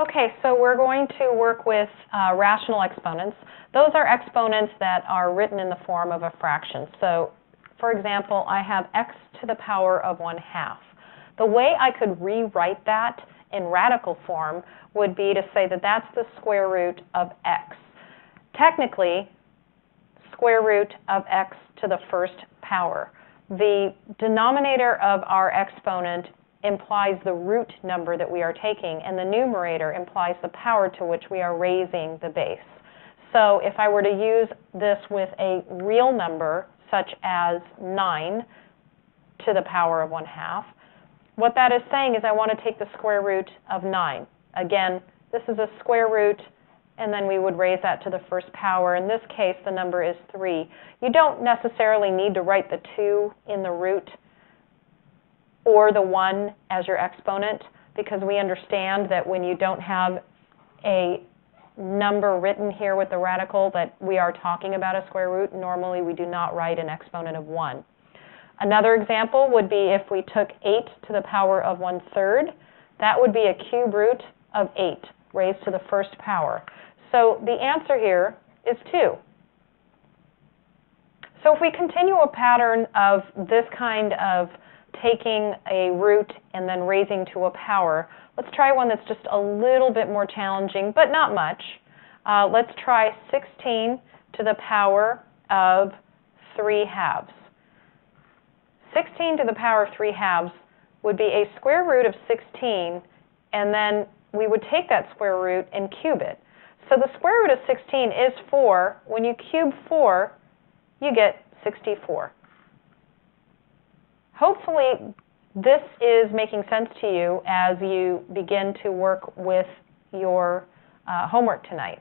Okay, so we're going to work with rational exponents. Those are exponents that are written in the form of a fraction. So, for example, I have x to the power of 1/2. The way I could rewrite that in radical form would be to say that that's the square root of x. Technically, square root of x to the first power. The denominator of our exponent implies the root number that we are taking, and the numerator implies the power to which we are raising the base. So if I were to use this with a real number, such as 9 to the power of 1/2, what that is saying is I want to take the square root of 9. Again, this is a square root, and then we would raise that to the first power. In this case, the number is 3. You don't necessarily need to write the 2 in the root or the 1 as your exponent, because we understand that when you don't have a number written here with the radical that we are talking about a square root, normally we do not write an exponent of 1. Another example would be if we took 8 to the power of 1/3. That would be a cube root of 8 raised to the first power. So the answer here is 2. So if we continue a pattern of this kind of taking a root and then raising to a power, let's try one that's just a little bit more challenging, but not much. Let's try 16 to the power of 3/2. 16 to the power of 3/2 would be a square root of 16, and then we would take that square root and cube it. So the square root of 16 is 4. When you cube 4, you get 64. Hopefully, this is making sense to you as you begin to work with your homework tonight.